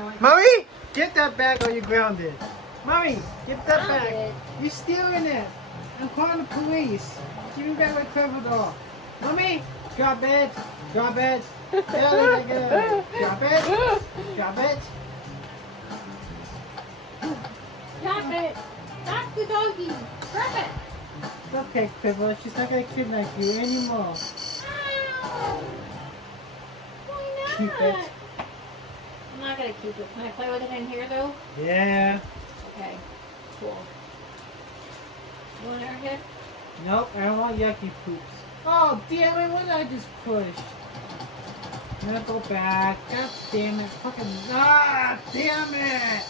Mommy, get that bag or you're grounded. Mommy, get that bag. You're stealing it. I'm calling the police. Give me back my travel doll. Mommy, drop it. Drop it. Drop it. Drop it. Drop it. Drop the doggy. Drop it. It's okay, Quiver. She's not going to kidnap you anymore. Ow. Why not? Keep it. I'm not going to keep it. Can I play with it in here, though? Yeah. Okay. Cool. You want airhead? Nope, I don't want yucky poops. Oh, damn it. What did I just push? I'm going to go back. God damn it. Fucking. Ah, damn it.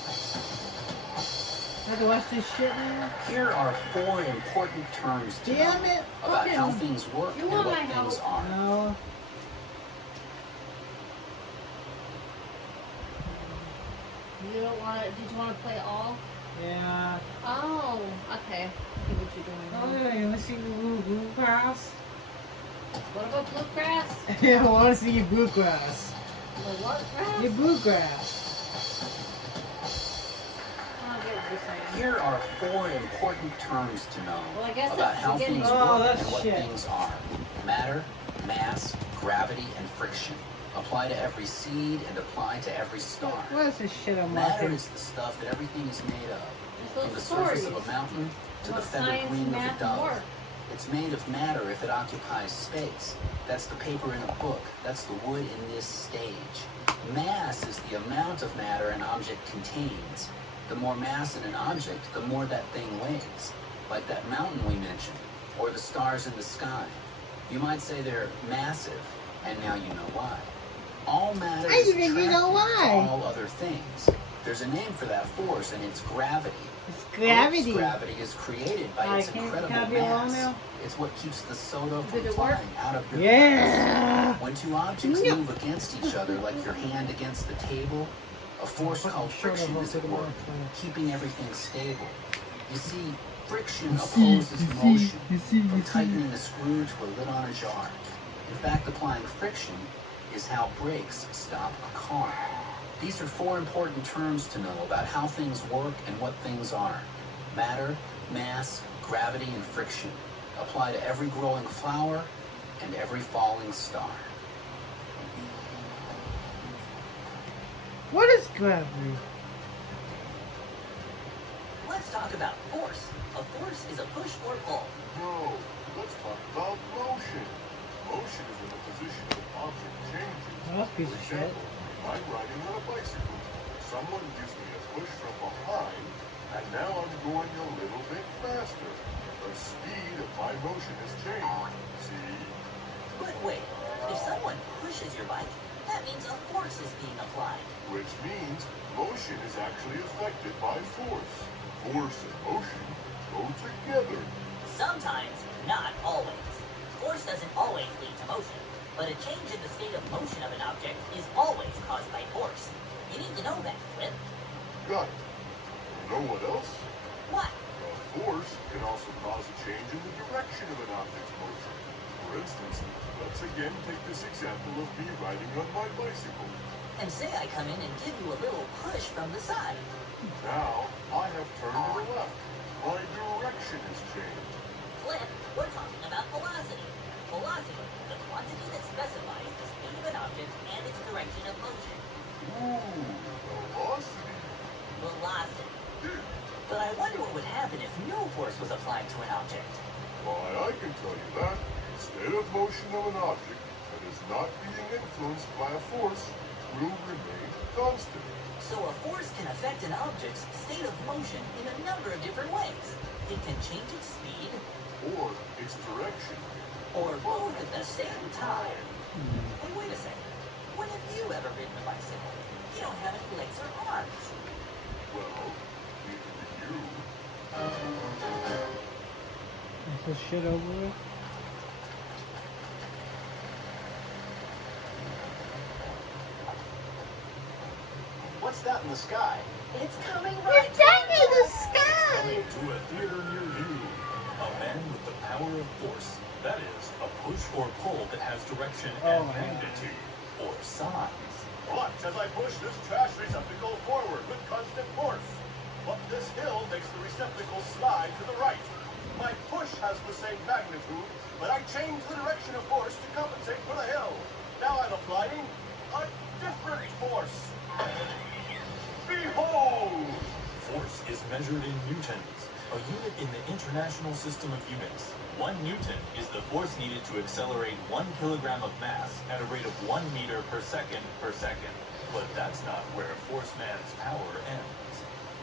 I have to watch this shit now? Here are 4 important terms to Damn know it. about Fucking. how things work You and want what my things help? are. No. You don't want to. Did you want to play all? Yeah. Oh, okay. I see what you're Oh, doing. yeah, you want to see the bluegrass? What about bluegrass? Yeah, I want to see your bluegrass. The what grass? Your bluegrass. I don't get what you're saying. Here are 4 important terms to know Well, I guess about that's how beginning. things Oh, work that's and what shit. things are. Matter, mass, gravity, and friction. Apply to every seed and apply to every star. What is this shit I'm Matter watching? is the stuff that everything is made of. There's From the those surface stories. of a mountain to the About feathered science, wing of math, a and dove. work. It's made of matter if it occupies space. That's the paper in a book. That's the wood in this stage. Mass is the amount of matter an object contains. The more mass in an object, the more that thing weighs. Like that mountain we mentioned, or the stars in the sky. You might say they're massive, and now you know why. All matter I is didn't even attracted know why. to all other things. There's a name for that force, and it's gravity. It's gravity. Earth's gravity is created by its incredible can I be alone mass. now? It's what keeps the soda from Did it work? flying out of your Yeah. glass. When 2 objects No. move against each other, like your hand against the table, a force called friction is at work, keeping everything stable. You see, friction opposes motion, from tightening a screw to a lid on a jar. In fact, applying friction is how brakes stop a car. These are 4 important terms to know about how things work and what things are. Matter, mass, gravity, and friction. Apply to every growing flower and every falling star. What is gravity? Let's talk about force. A force is a push or pull. No, let's talk about motion. Motion is when the position of an object changes. Oh, that's a piece of For shit. example, I'm riding on a bicycle. Someone gives me a push from behind, and now I'm going a little bit faster. The speed of my motion has changed. See? But wait, if someone pushes your bike, that means a force is being applied. Which means motion is actually affected by force. Force and motion go together. Sometimes, not always. Force doesn't always lead to motion, but a change in the state of motion of an object is always caused by force. You need to know that, Flip. Got it. You know what else? What? A force can also cause a change in the direction of an object's motion. For instance, let's again take this example of me riding on my bicycle. And say I come in and give you a little push from the side. Now, I have turned to the left. My direction has changed. Flip, we're talking about velocity. Velocity, the quantity that specifies the speed of an object and its direction of motion. Ooh, velocity. Velocity. But I wonder what would happen if no force was applied to an object. Why, I can tell you that. The state of motion of an object that is not being influenced by a force will remain constant. So a force can affect an object's state of motion in a number of different ways. It can change its speed, Or its direction. or both at the same time. Hey, wait a second. When have you ever ridden a bicycle? You don't have any legs or arms. Well, neither do you. Is this shit over with? What's that in the sky? It's coming right It's in the sky! Coming to a theater near you. A man with the power of force. That is, a push or pull that has direction and Oh, man. magnitude, or size. Watch as I push this trash receptacle receptacle slide to the right. My push has the same magnitude, but I changed the direction of force to compensate for the hill. Now I'm applying a different force. Behold! Force is measured in newtons, a unit in the International System of Units. 1 newton is the force needed to accelerate 1 kilogram of mass at a rate of 1 meter per second per second. But that's not where force man's power ends.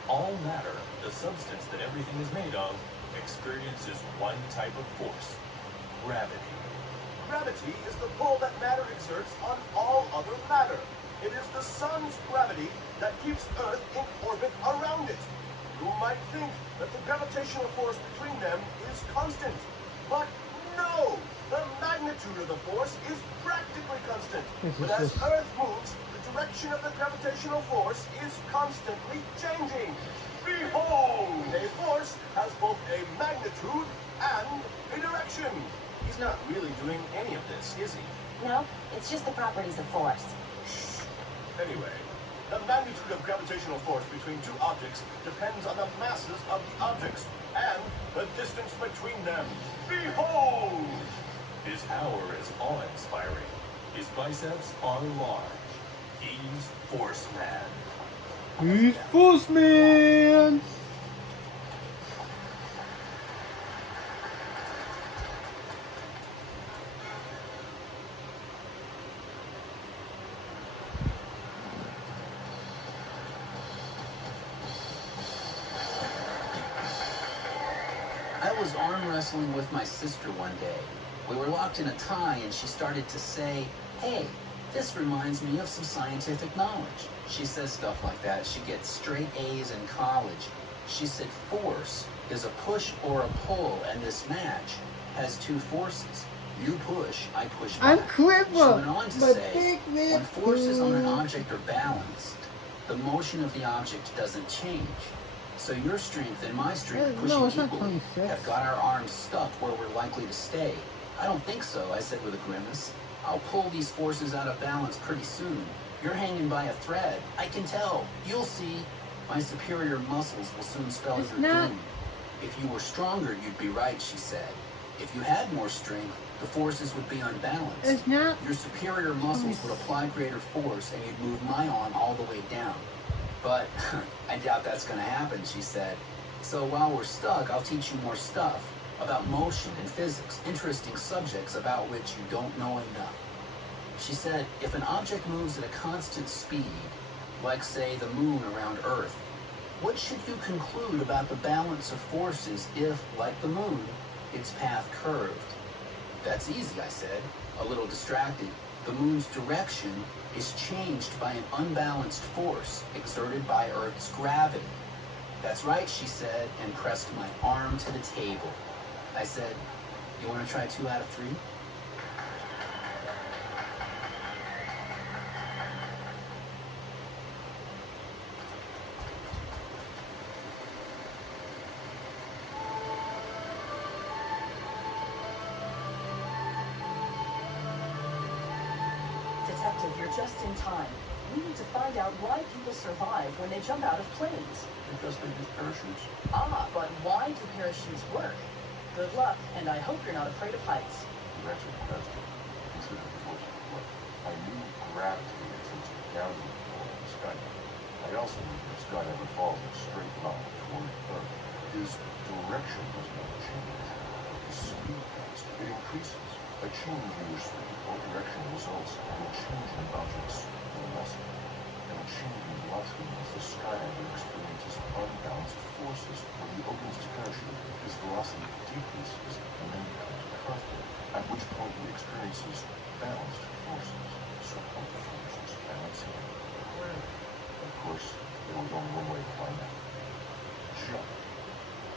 All matter, the substance that everything is made of, experiences one type of force: gravity. Gravity is the pull that matter exerts on all other matter. It is the sun's gravity that keeps Earth in orbit around it. You might think that the gravitational force between them is constant. But no! The magnitude of the force is practically constant. But as Earth moves, the direction of the gravitational force is constantly changing. Behold! A force has both a magnitude and a direction. He's not really doing any of this, is he? No, it's just the properties of force. Anyway, the magnitude of gravitational force between two objects depends on the masses of the objects and the distance between them. Behold! His power is awe-inspiring. His biceps are large. He's Force Man. He's Force Man! I was arm wrestling with my sister one day. We were locked in a tie and she started to say, "Hey, this reminds me of some scientific knowledge." She says stuff like that. She gets straight A's in college. She said force is a push or a pull, and this match has two forces. You push, I push I'm back. clever, She went on to but say, big when lip forces on an food. object are balanced, the motion of the object doesn't change. So your strength and my strength No, pushing it's not equally 26. have got our arms stuck where we're likely to stay. I don't think so, I said with a grimace. I'll pull these forces out of balance pretty soon. You're hanging by a thread. I can tell. You'll see. My superior muscles will soon spell It's your not- doom. If you were stronger, you'd be right, she said. If you had more strength, the forces would be unbalanced. It's not. Your superior muscles would apply greater force and you'd move my arm all the way down. But I doubt that's going to happen, she said. So while we're stuck, I'll teach you more stuff about motion and physics, interesting subjects about which you don't know enough. She said, if an object moves at a constant speed, like say the moon around Earth, what should you conclude about the balance of forces if, like the moon, its path curved? That's easy, I said, a little distracted. The moon's direction is changed by an unbalanced force exerted by Earth's gravity. That's right, she said, and pressed my arm to the table. I said, you want to try 2 out of 3? Detective, you're just in time. We need to find out why people survive when they jump out of planes. Because they use parachutes. Ah, but why do parachutes work? Good luck, and I hope you're not afraid of heights. To answer the question, consider the force of the look. I knew gravity exerts a downward pull on the skydiver. I also knew that skydiver falls in a straight line toward Earth. His direction does not change. His speed does. It increases. A change in your speed or direction results in a change in an object's velocity. And a change in velocity means the skydiver experiences unbalanced forces. When he opens his parachute, his velocity decreases and then becomes constant, at which point he experiences balanced forces. So both forces balance him. Of course, there was only one way to find out. Jump.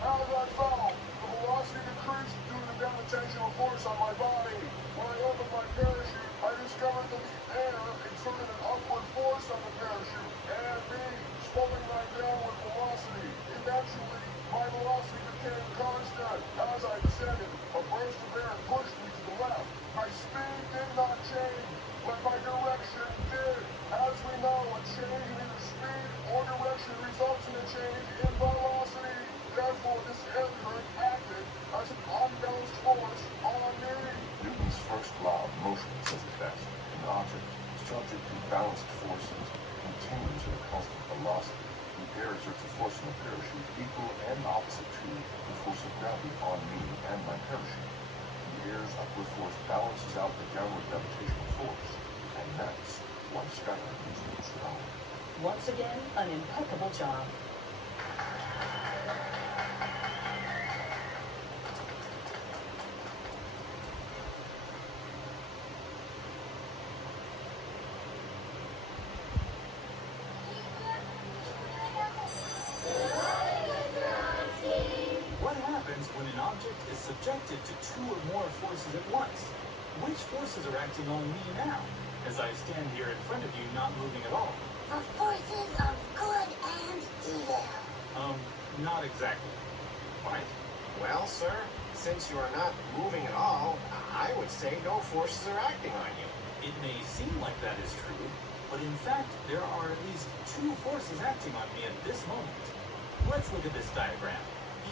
As I fell, the velocity decreased due to the gravitational force on my body. When I opened my parachute, I discovered that the air exerted an upward force on the parachute and me, slowing my downward velocity. Eventually, my velocity became constant. As I descended, a burst of air pushed me to the left. My speed did not change, but my direction did. As we know, a change in either speed or direction results in a change in velocity. That's Motion says it best. An object subject to balanced forces continues at a constant velocity. Compare exerts a force on the parachute equal and opposite to the force of gravity on me and my parachute. The air's upward force balances out the downward gravitational force, and that's why Skylar is neutral. Once again, an impeccable job. What happens when an object is subjected to two or more forces at once? Which forces are acting on me now, as I stand here in front of you not moving at all? The forces of good and evil. Not exactly. Right? Well, sir, since you are not moving at all, I would say no forces are acting on you. It may seem like that is true, but in fact, there are at least two forces acting on me at this moment. Let's look at this diagram.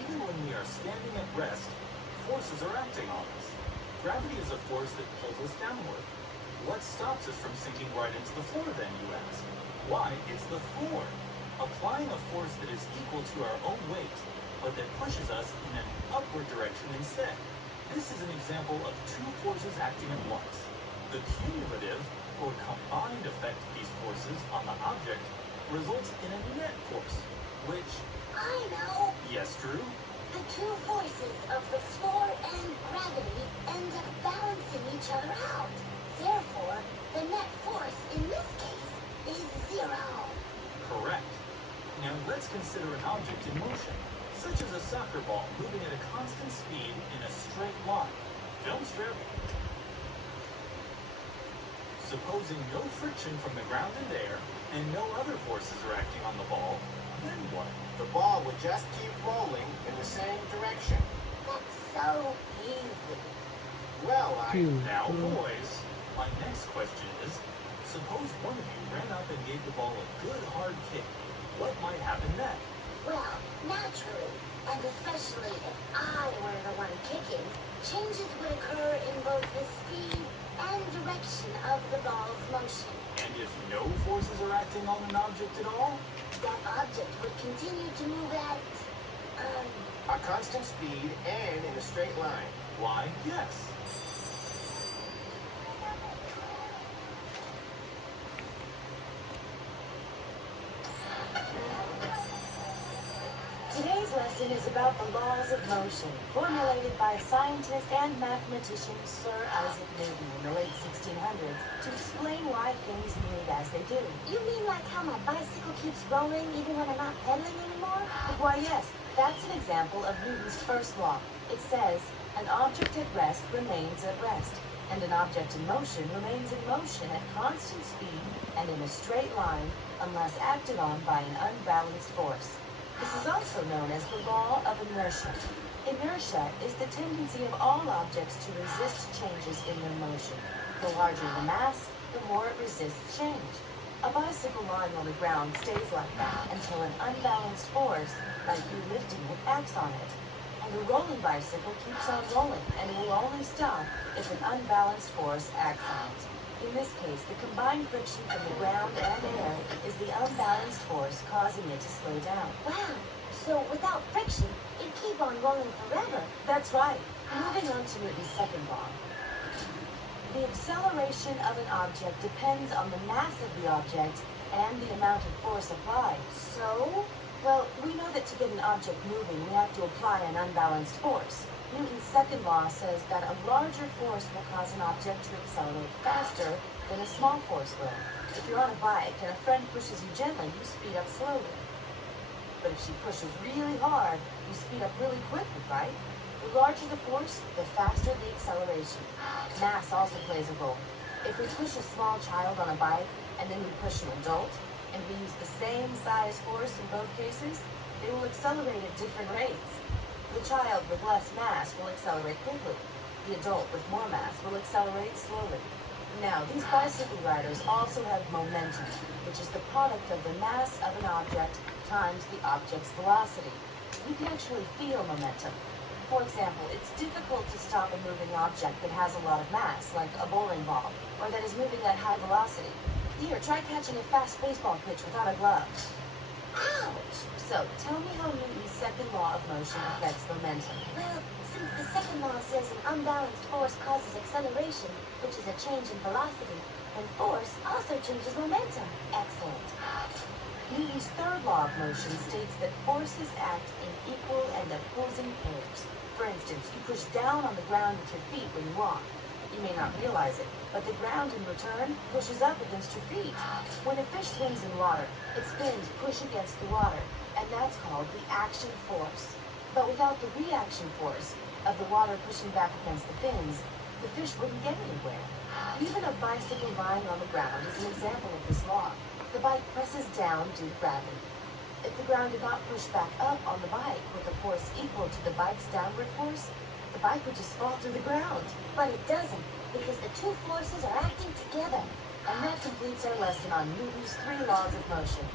Even when we are standing at rest, forces are acting on us. Gravity is a force that pulls us downward. What stops us from sinking right into the floor then, you ask? Why, it's the floor. Applying a force that is equal to our own weight, but that pushes us in an upward direction instead. This is an example of two forces acting at once. The cumulative, or combined effect of these forces on the object results in a net force, which... I know. Yes, Drew? The two forces of the floor and gravity end up balancing each other out. Therefore, the net force in this case is zero. Correct. Now let's consider an object in motion, such as a soccer ball moving at a constant speed in a straight line. Film strip. Supposing no friction from the ground and air, and no other forces are acting on the ball, then what? The ball would just keep rolling in the same direction. That's so easy. Well, Now, boys, my next question is, suppose one of you ran up and gave the ball a good hard kick. What might happen then? Well, naturally, and especially if I were the one kicking, changes would occur in both the speed and direction of the ball's motion. And if no forces are acting on an object at all? That object would continue to move at, a constant speed and in a straight line. Why, yes. Today's lesson is about the laws of motion, formulated by scientist and mathematician Sir Isaac Newton in the late 1600s to explain why things move as they do. You mean like how my bicycle keeps rolling even when I'm not pedaling anymore? Why, yes, that's an example of Newton's first law. It says, an object at rest remains at rest, and an object in motion remains in motion at constant speed and in a straight line unless acted on by an unbalanced force. This is also known as the law of inertia. Inertia is the tendency of all objects to resist changes in their motion. The larger the mass, the more it resists change. A bicycle lying on the ground stays like that until an unbalanced force, like you lifting it, acts on it. And a rolling bicycle keeps on rolling, and it will only stop if an unbalanced force acts on it. In this case, the combined friction from the ground and air is the unbalanced force causing it to slow down. Wow, so without friction, it'd keep on rolling forever. That's right. Moving on to Newton's second law. The acceleration of an object depends on the mass of the object and the amount of force applied. So? Well, we know that to get an object moving, we have to apply an unbalanced force. Newton's second law says that a larger force will cause an object to accelerate faster than a small force will. If you're on a bike and a friend pushes you gently, you speed up slowly. But if she pushes really hard, you speed up really quickly, right? The larger the force, the faster the acceleration. Mass also plays a role. If we push a small child on a bike, and then we push an adult, and we use the same size force in both cases, they will accelerate at different rates. The child with less mass will accelerate quickly. The adult with more mass will accelerate slowly. Now, these bicycle riders also have momentum, which is the product of the mass of an object times the object's velocity. You can actually feel momentum. For example, it's difficult to stop a moving object that has a lot of mass, like a bowling ball, or that is moving at high velocity. Here, try catching a fast baseball pitch without a glove. Ouch! So, tell me how Newton's second law of motion affects momentum. Well, since the second law says an unbalanced force causes acceleration, which is a change in velocity, and force also changes momentum. Excellent. Newton's third law of motion states that forces act in equal and opposing pairs. For instance, you push down on the ground with your feet when you walk. You may not realize it, but the ground in return pushes up against your feet. When a fish swims in water, its fins push against the water, and that's called the action force. But without the reaction force of the water pushing back against the fins, the fish wouldn't get anywhere. Even a bicycle lying on the ground is an example of this law. The bike presses down due to gravity. If the ground did not push back up on the bike with a force equal to the bike's downward force, the bike would just fall to the ground. But it doesn't, because the two forces are acting together. And that completes our lesson on Newton's 3 laws of motion.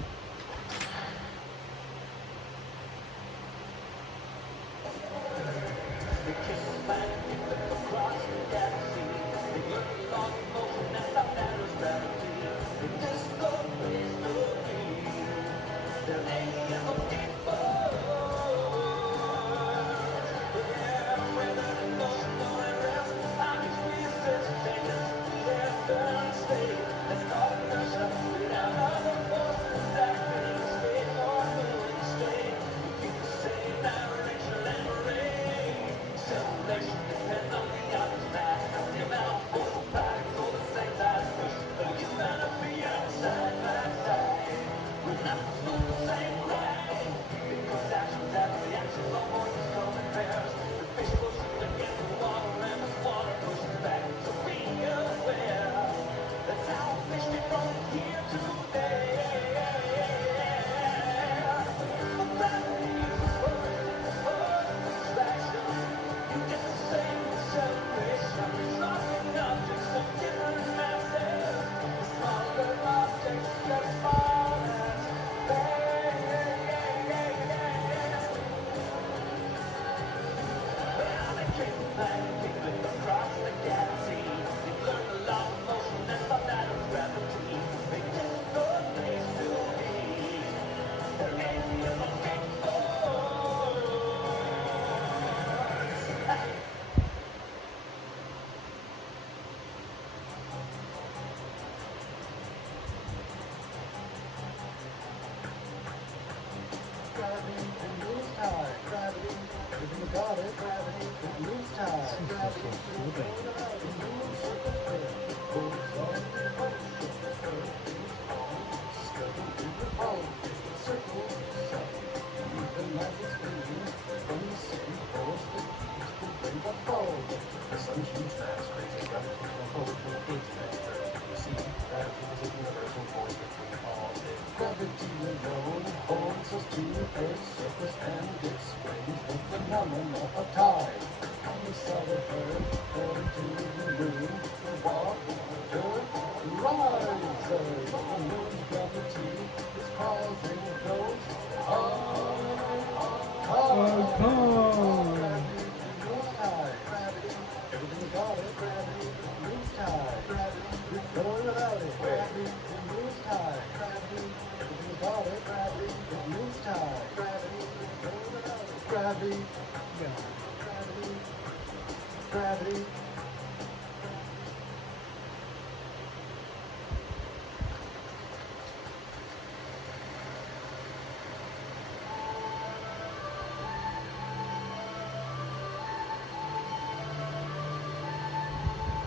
Gravity.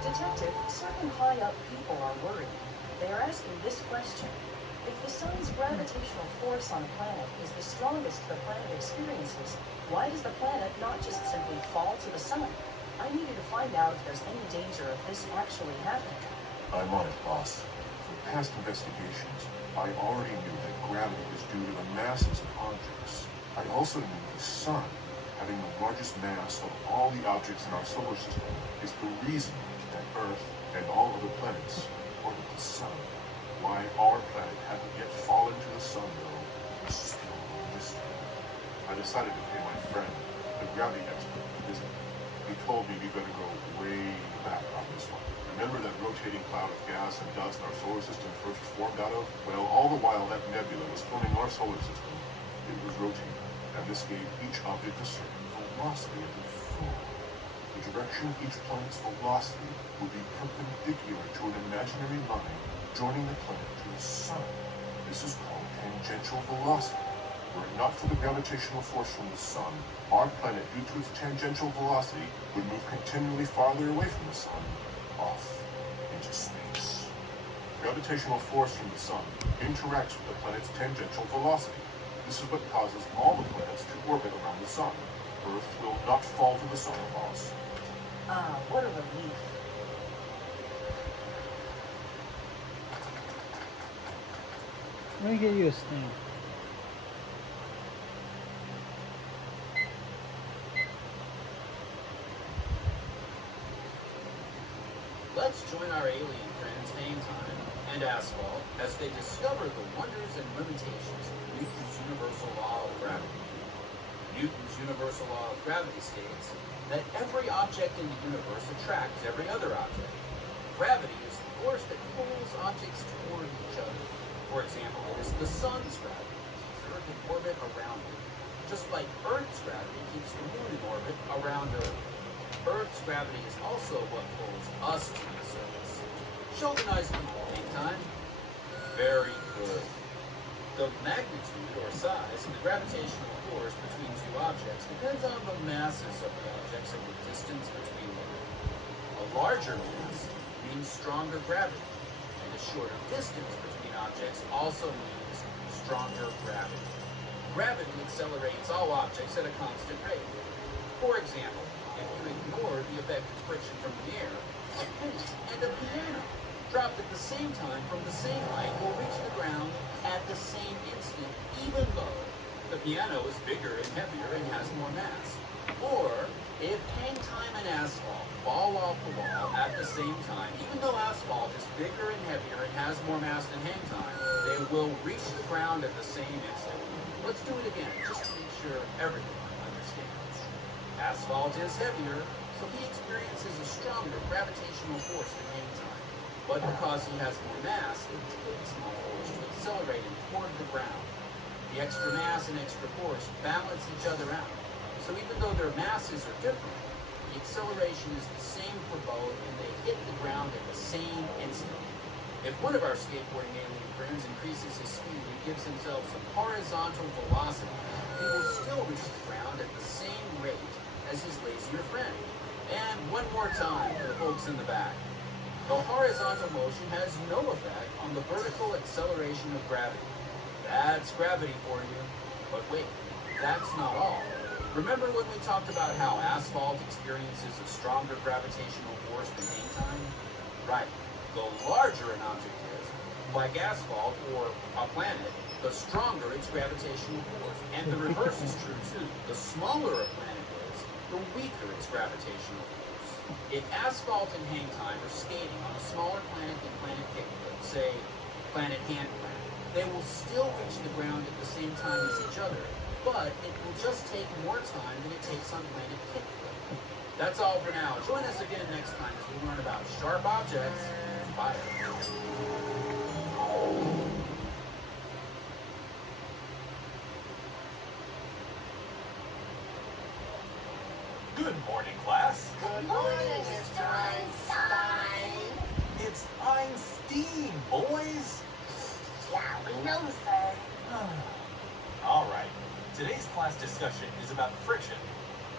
Detective, certain high-up people are worried. They are asking this question. If the sun's gravitational force on a planet is the strongest the planet experiences, why does the planet not just simply fall to the sun? I needed to find out if there's any danger of this actually happening. I'm on it, boss. From past investigations, I already knew that gravity is due to the masses of objects. I also knew the sun, having the largest mass of all the objects in our solar system, is the reason that Earth and all other planets orbit the sun. Why our planet hadn't yet fallen to the sun, though, is still a mystery. I decided to pay my friend, the gravity expert, isn't he? He told me we better go way back on this one. Remember that rotating cloud of gas and dust our solar system first formed out of? Well, all the while that nebula was filling our solar system, it was rotating, and this gave each object a certain velocity as it flew. The direction of each planet's velocity would be perpendicular to an imaginary line joining the planet to the sun. This is called tangential velocity. Were it not for the gravitational force from the sun, our planet, due to its tangential velocity, would move continually farther away from the sun, off into space. Gravitational force from the sun interacts with the planet's tangential velocity. This is what causes all the planets to orbit around the sun. Earth will not fall to the solar mass. Ah, what a relief. Let me get you a stamp. Let's join our alien friends Hang Time and Asphalt as they discover the wonders and limitations of Newton's universal law of gravity. Newton's universal law of gravity states that every object in the universe attracts every other object. Gravity is the force that pulls objects toward each other. For example, it is the sun's gravity that keeps the Earth in orbit around it, just like Earth's gravity keeps the moon in orbit around Earth. Earth's gravity is also what pulls us to the surface. Show the nice people, Hang Time. Very good. The magnitude or size of the gravitational force between two objects depends on the masses of the objects and the distance between them. A larger mass means stronger gravity, and a shorter distance between objects also means stronger gravity. Gravity accelerates all objects at a constant rate. For example, if you ignore the effect of friction from the air, a penny and a piano dropped at the same time from the same height will reach the ground at the same instant, even though the piano is bigger and heavier and has more mass. Or, if Hang Time and Asphalt fall off the wall at the same time, even though Asphalt is bigger and heavier and has more mass than Hang Time, they will reach the ground at the same instant. Let's do it again, just to make sure everyone understands. Asphalt is heavier, so he experiences a stronger gravitational force than Hang Time. But because he has more mass, it takes more force to accelerate him toward the ground. The extra mass and extra force balance each other out. So even though their masses are different, the acceleration is the same for both, and they hit the ground at the same instant. If one of our skateboarding alien friends increases his speed and gives himself some horizontal velocity, he will still reach the ground at the same rate as his lazier friend. And one more time for the folks in the back. The horizontal motion has no effect on the vertical acceleration of gravity. That's gravity for you. But wait, that's not all. Remember when we talked about how Asphalt experiences a stronger gravitational force than Hang Time? Right. The larger an object is, like Asphalt or a planet, the stronger its gravitational force. And the reverse is true too. The smaller a planet is, the weaker its gravitational force. If Asphalt and Hang Time are skating on a smaller planet than Planet Kickflip, say Planet Hand Planet, they will still reach the ground at the same time as each other, but it will just take more time than it takes on Planet Kickflip. That's all for now. Join us again next time as we learn about sharp objects and fire. Good morning, class. Good morning, Mr. Einstein. It's Einstein, boys. Yeah, we know, sir. All right. Today's class discussion is about friction.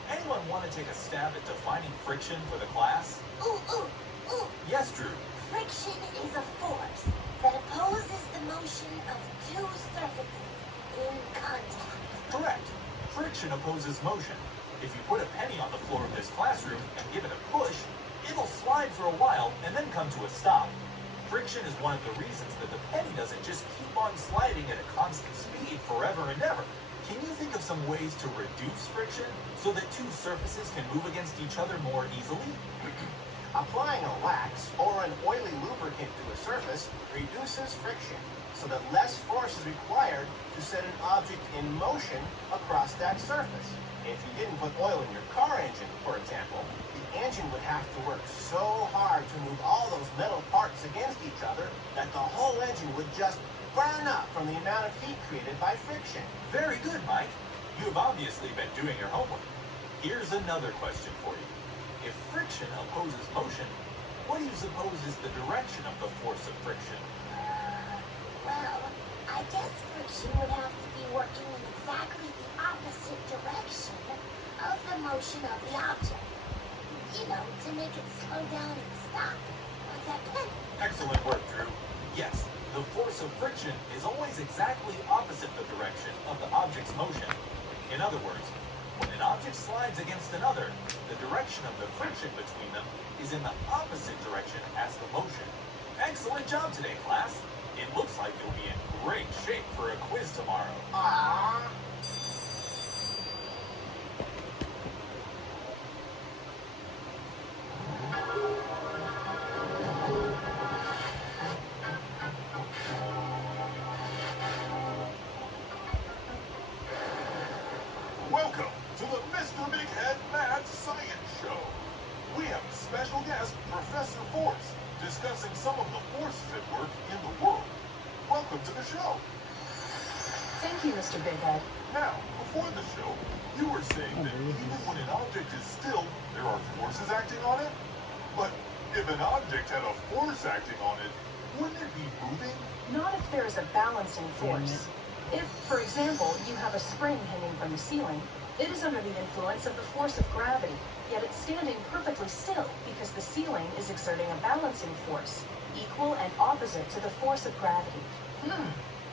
Anyone want to take a stab at defining friction for the class? Ooh, ooh, ooh. Yes, Drew. Friction is a force that opposes the motion of two surfaces in contact. Correct. Friction opposes motion. If you put a penny on the floor of this classroom and give it a push, it'll slide for a while and then come to a stop. Friction is one of the reasons that the penny doesn't just keep on sliding at a constant speed forever and ever. Can you think of some ways to reduce friction so that two surfaces can move against each other more easily? Applying a wax or an oily lubricant to a surface reduces friction, so that less force is required to set an object in motion across that surface. If you didn't put oil in your car engine, for example, the engine would have to work so hard to move all those metal parts against each other that the whole engine would just burn up from the amount of heat created by friction. Very good, Mike. You've obviously been doing your homework. Here's another question for you. If friction opposes motion, what do you suppose is the direction of the force of friction? Well, I guess friction would have to be working in exactly the opposite direction of the motion of the object. You know, to make it slow down and stop, like that pen. Excellent work, Drew. Yes, the force of friction is always exactly opposite the direction of the object's motion. In other words, when an object slides against another, the direction of the friction between them is in the opposite direction as the motion. Excellent job today, class. It looks like you'll be in great shape for a quiz tomorrow. Aww. Welcome to the Mr. Big Head Mad Science Show. We have a special guest, Professor Force, discussing some of the forces at work in the world. Welcome to the show. Thank you, Mr. Big Head. Now, before the show, you were saying that even when an object is still, there are forces acting on it? But if an object had a force acting on it, wouldn't it be moving? Not if there is a balancing force. If, for example, you have a spring hanging from the ceiling, it is under the influence of the force of gravity, yet it's standing perfectly still because the ceiling is exerting a balancing force, equal and opposite to the force of gravity.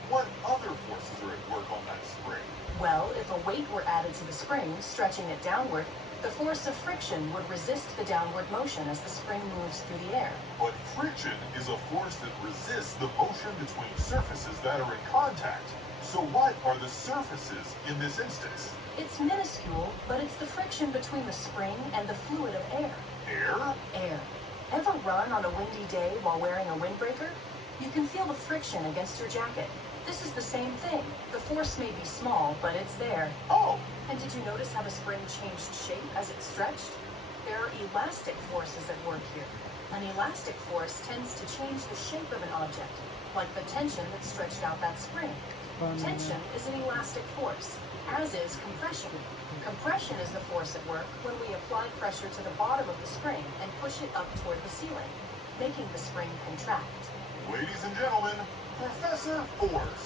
What other forces are at work on that spring? Well, if a weight were added to the spring, stretching it downward, the force of friction would resist the downward motion as the spring moves through the air. But friction is a force that resists the motion between surfaces that are in contact. So what are the surfaces in this instance? It's minuscule, but it's the friction between the spring and the fluid of air. Air? Air. Ever run on a windy day while wearing a windbreaker? You can feel the friction against your jacket. This is the same thing. The force may be small, but it's there. Oh, And did you notice how the spring changed shape as it stretched? There are elastic forces at work here. An elastic force tends to change the shape of an object, like the tension that stretched out that spring. Tension is an elastic force, as is compression. Compression is the force at work when we apply pressure to the bottom of the spring and push it up toward the ceiling, making the spring contract. ladies and gentlemen, Professor Force.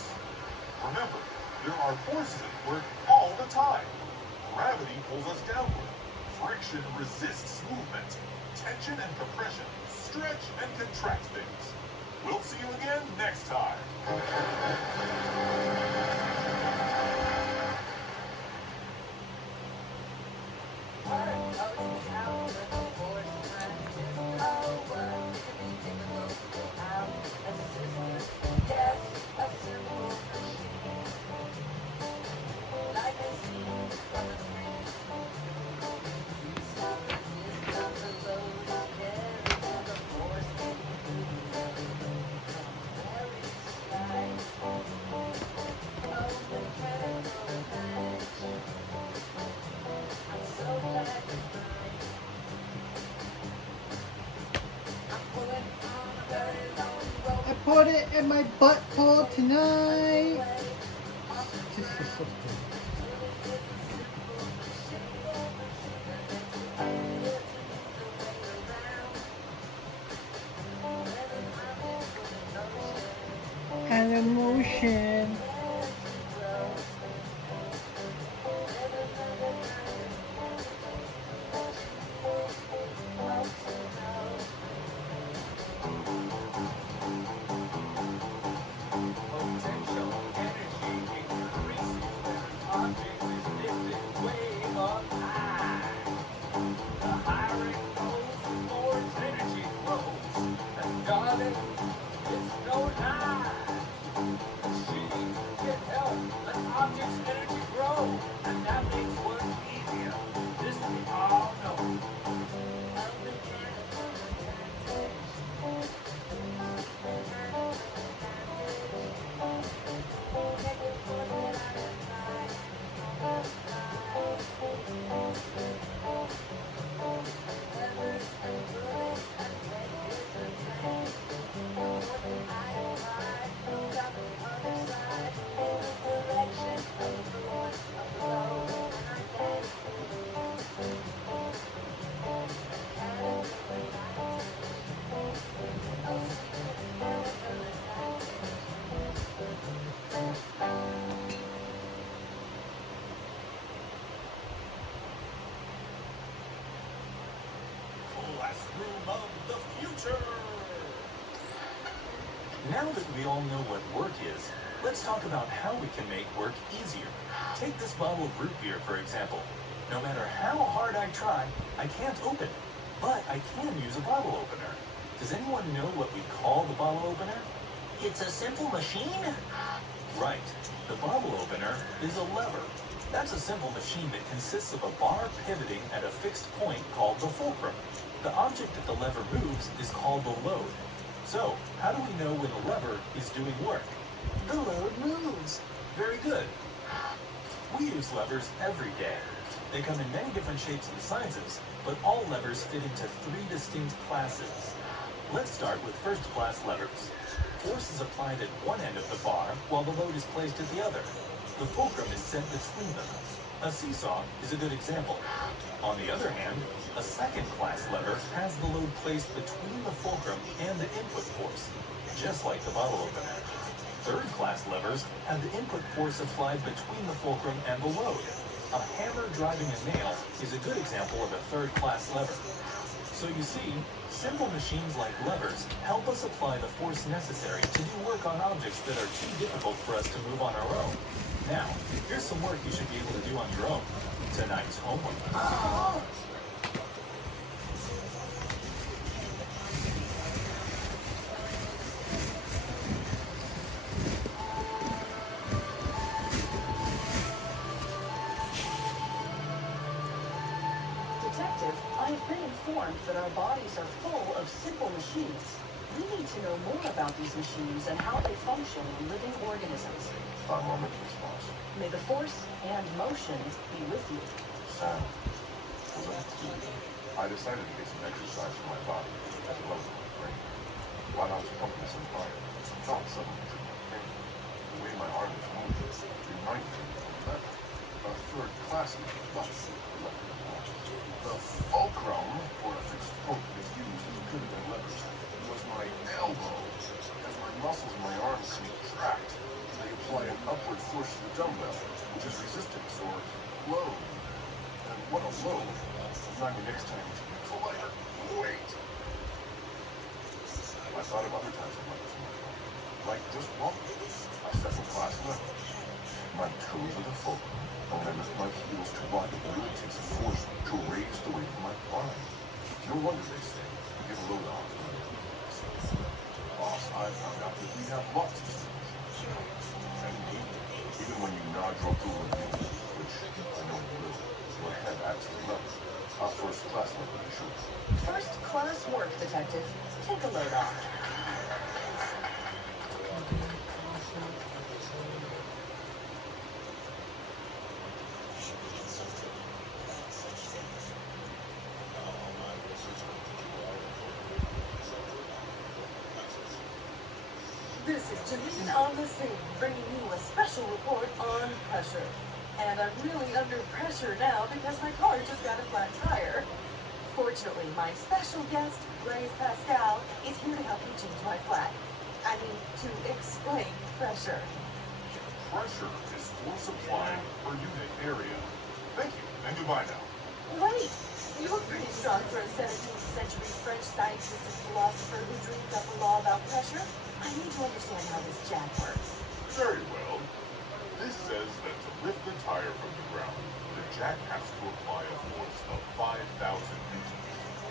Remember, there are forces at work all the time. Gravity pulls us downward. Friction resists movement. Tension and compression stretch and contract things. We'll see you again next time. I put it in my butthole tonight. And emotion. Potential energy increases when an object is lifted way up high. The higher it goes, the more its energy grows. And darling, it's no lie. She Now that we all know what work is, let's talk about how we can make work easier. Take this bottle of root beer, for example. No matter how hard I try, I can't open it. But I can use a bottle opener. Does anyone know what we call the bottle opener? It's a simple machine? Right. The bottle opener is a lever. That's a simple machine that consists of a bar pivoting at a fixed point called the fulcrum. The object that the lever moves is called the load. So, how do we know when a lever is doing work? The load moves. Very good. We use levers every day. They come in many different shapes and sizes, but all levers fit into 3 distinct classes. Let's start with first-class levers. Force is applied at one end of the bar while the load is placed at the other. The fulcrum is set between them. A seesaw is a good example. On the other hand, a second-class lever has the load placed between the fulcrum and the input force, just like the bottle opener. Third-class levers have the input force applied between the fulcrum and the load. A hammer driving a nail is a good example of a third-class lever. So you see, simple machines like levers help us apply the force necessary to do work on objects that are too difficult for us to move on our own. Now, here's some work you should be able to do on your own. Tonight's homework. Detective, I have been informed that our bodies are full of simple machines. We need to know more about these machines and how they function in living organisms. Our moment is lost. May the force and motion be with you. Sam was on TV. I decided to get some exercise for my body as well as my brain. While I was pumping some fire, some thoughts suddenly took my pain. The way my arm was moving reminded me of a lever, a third-class lever. The fulcrum, or a fixed point that is used as a pivot in levers, was my elbow. As my muscles in my arm contract, they apply an upward force to the dumbbell, which is resistance or load. And what a load! Remind me next time to use a lighter weight. I thought of other times in my life, like just walking, a second-class lever. My toes are the fulcrum, and when I lift my heels to run, it really takes a force to raise the weight of my body. No wonder they say, get a load off. Boss, I found out that we have lots of situations. And even when you nod your approval at me, which I know you will, your head acts as a lever. A first-class lever, to be sure. First class work, Detective. Take a load off. This is Janine on the scene, bringing you a special report on pressure. And I'm really under pressure now because my car just got a flat tire. Fortunately, my special guest, Blaise Pascal, is here to help you change my flat. I mean, to explain pressure. Pressure is force applied per unit area. Thank you, and goodbye now. Wait, you look pretty strong for a 17th century French scientist and philosopher who dreamed up a law about pressure. I need to understand how this jack works. Very well. This says that to lift the tire from the ground, the jack has to apply a force of 5,000 newtons.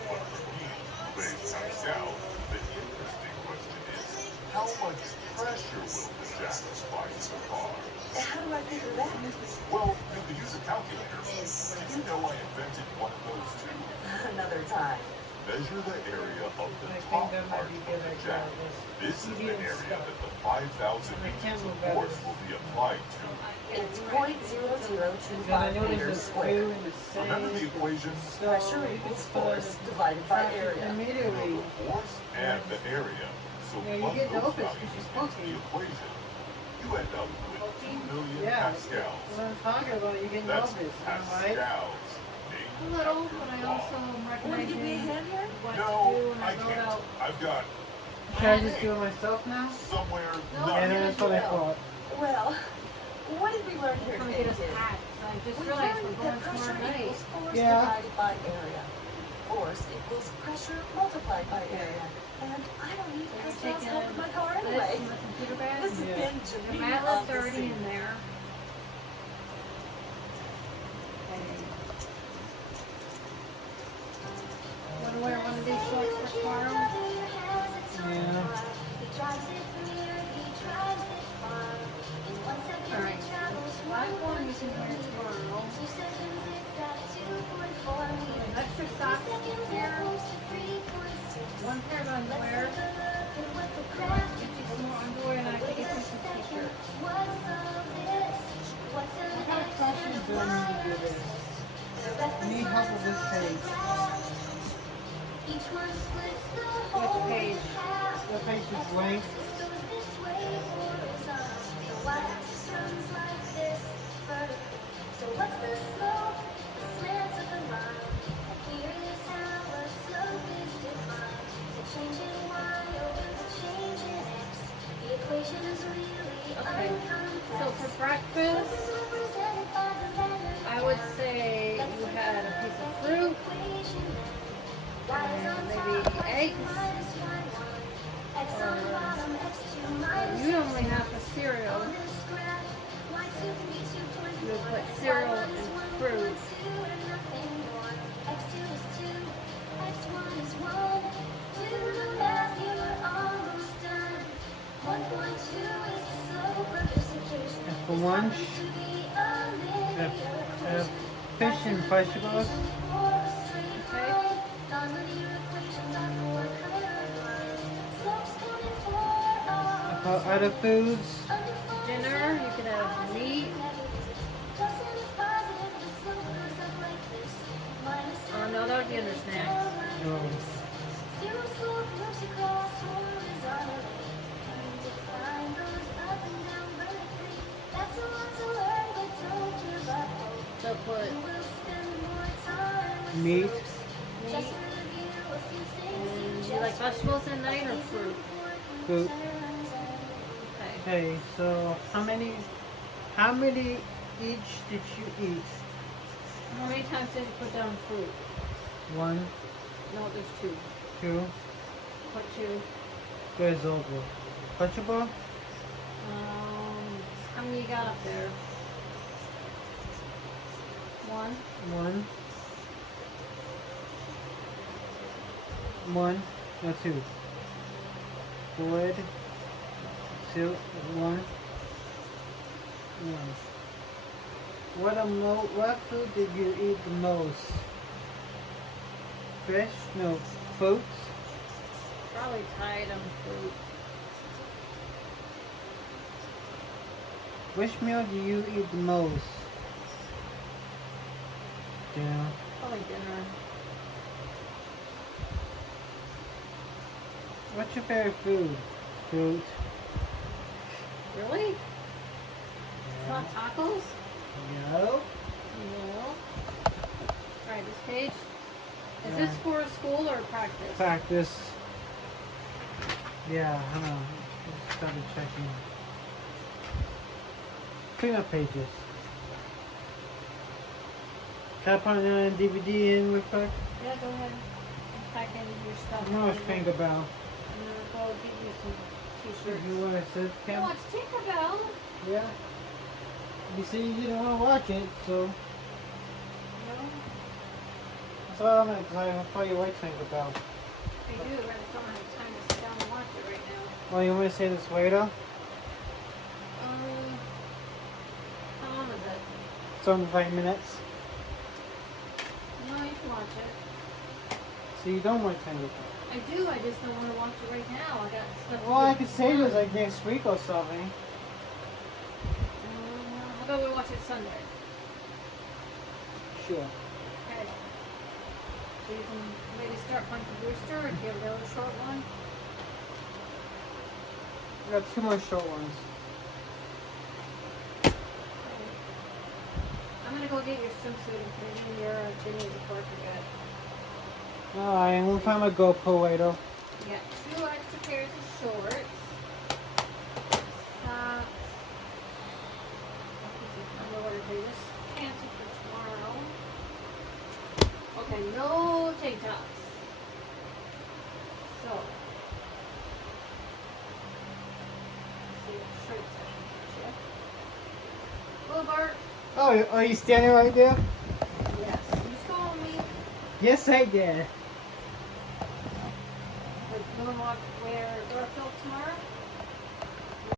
But for me, Blaise Pascal, the interesting question is, how much pressure will the jack apply to the car? How do I figure that? Well, you could use a calculator. Did you know I invented one of those too? Another time. Measure the area of the I top think that part might be of good the idea. jack. This is the area that the 5,000 newtons of move force better. will be applied to. It's Because I 0.0025 noticed meters it's squared. two in the Remember the same. equation? So Pressure you equals can put force divided by area. immediately. The force and the area. So Yeah, you plug get the those opus, values which is into funky. the equation. You end up with 2 million Yeah, pascals. what I'm talking about, you can That's love this, right? pascals. A little, but I also am Want to give me a recognizing hand here? what to do No, when I I go can't. out. I've got Should I just do it myself now? somewhere No, Yeah, not that's what I thought. Well, what did we learn here I'm gonna today, get us kids? hats. I just We realized learned we're that going pressure tomorrow night. equals force Yeah. divided by area. Force equals pressure multiplied by area. And I don't need We're Pascal's taking help with my car this anyway. from the computer bag. This has Yeah. been The Janine mat of lift's the already scene. in there. Want to wear one of these shorts for tomorrow? Yeah. Alright, black one you can wear tomorrow. Extra socks here. One pair of underwear. Get you some more underwear and I can get you some t-shirts. What kind of questions do I need to do this? I need help with this page. Which page? The page is blank. Okay. So for breakfast, I would say you had a piece of fruit, and maybe eggs, or you only have a cereal. You would put cereal and fruit. And for lunch, have fish and vegetables. Okay. For other foods, Dinner, you could have meat. Oh no, that would be under snacks. So put meat, meat. And you like vegetables at night or fruit? fruit. Okay. Okay, so how many each did you eat? How many times did you put down fruit? 1, No, there's 2. 2. Put 2. There's over. Vegetable? How many you got up there? 1. 1. 1. No, 2. Wood. 2. 1. 1. What food did you eat the most? Fish? No. Fruits? Probably tied on fruit. Which meal do you eat the most? Yeah. Probably dinner. What's your favorite food? Fruit. Really? Not tacos? No. No. Alright, this page. Is this for school or practice? Practice. Yeah, I don't know. Just started checking. Clean up pages. Can I put a DVD in real quick? Yeah, go ahead. Pack in your stuff. I'm gonna watch Tinkerbell. I'm gonna go get you some t-shirts. You want to sit, You Kim? watch Tinkerbell? Yeah. You see, you didn't want to watch it, so No. that's why I'm gonna. Cause I thought you liked Tinkerbell. I do, but I just don't have time to sit down and watch it right now. Well, you want to say this later? How long is it? It's only 5 minutes. No, you can watch it. So you don't like Tinkerbell. I do, I just don't want to watch it right now. I got stuff to Well, I do could say this tomorrow. like next week or something. How about we watch it Sunday? Sure. Okay. So you can maybe start Punch the Brewster and give the other short one. I got 2 more short ones. I'm gonna go get your swimsuit and put it in your bikini before I forget. Alright, I'm gonna find my GoPro later. You got 2 extra pairs of shorts. Socks. I'm gonna order this fancy for tomorrow. Okay, no tank tops. So, Oh, are you standing right there? Yes. You saw me. Yes, I did. Like, you want to wear Garfield tomorrow?